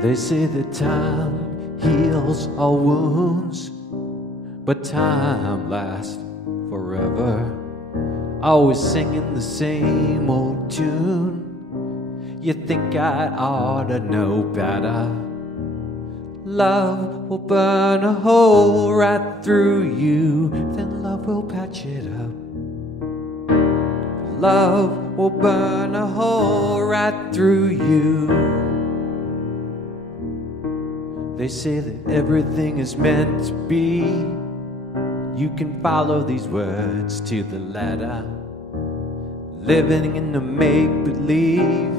They say that time heals all wounds, but time lasts forever. Always singing the same old tune. You think I ought to know better. Love will burn a hole right through you, then love will patch it up. Love will burn a hole right through you. They say that everything is meant to be. You can follow these words to the letter. Living in the make-believe.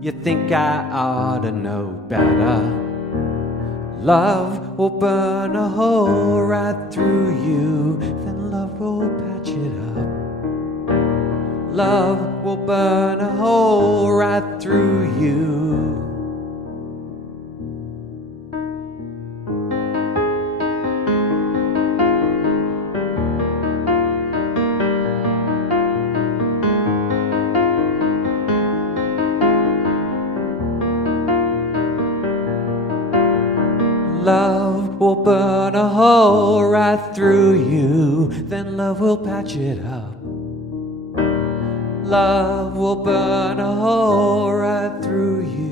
You think I ought to know better. Love will burn a hole right through you, then love will patch it up. Love will burn a hole right through you. Love will burn a hole right through you, then love will patch it up. Love will burn a hole right through you.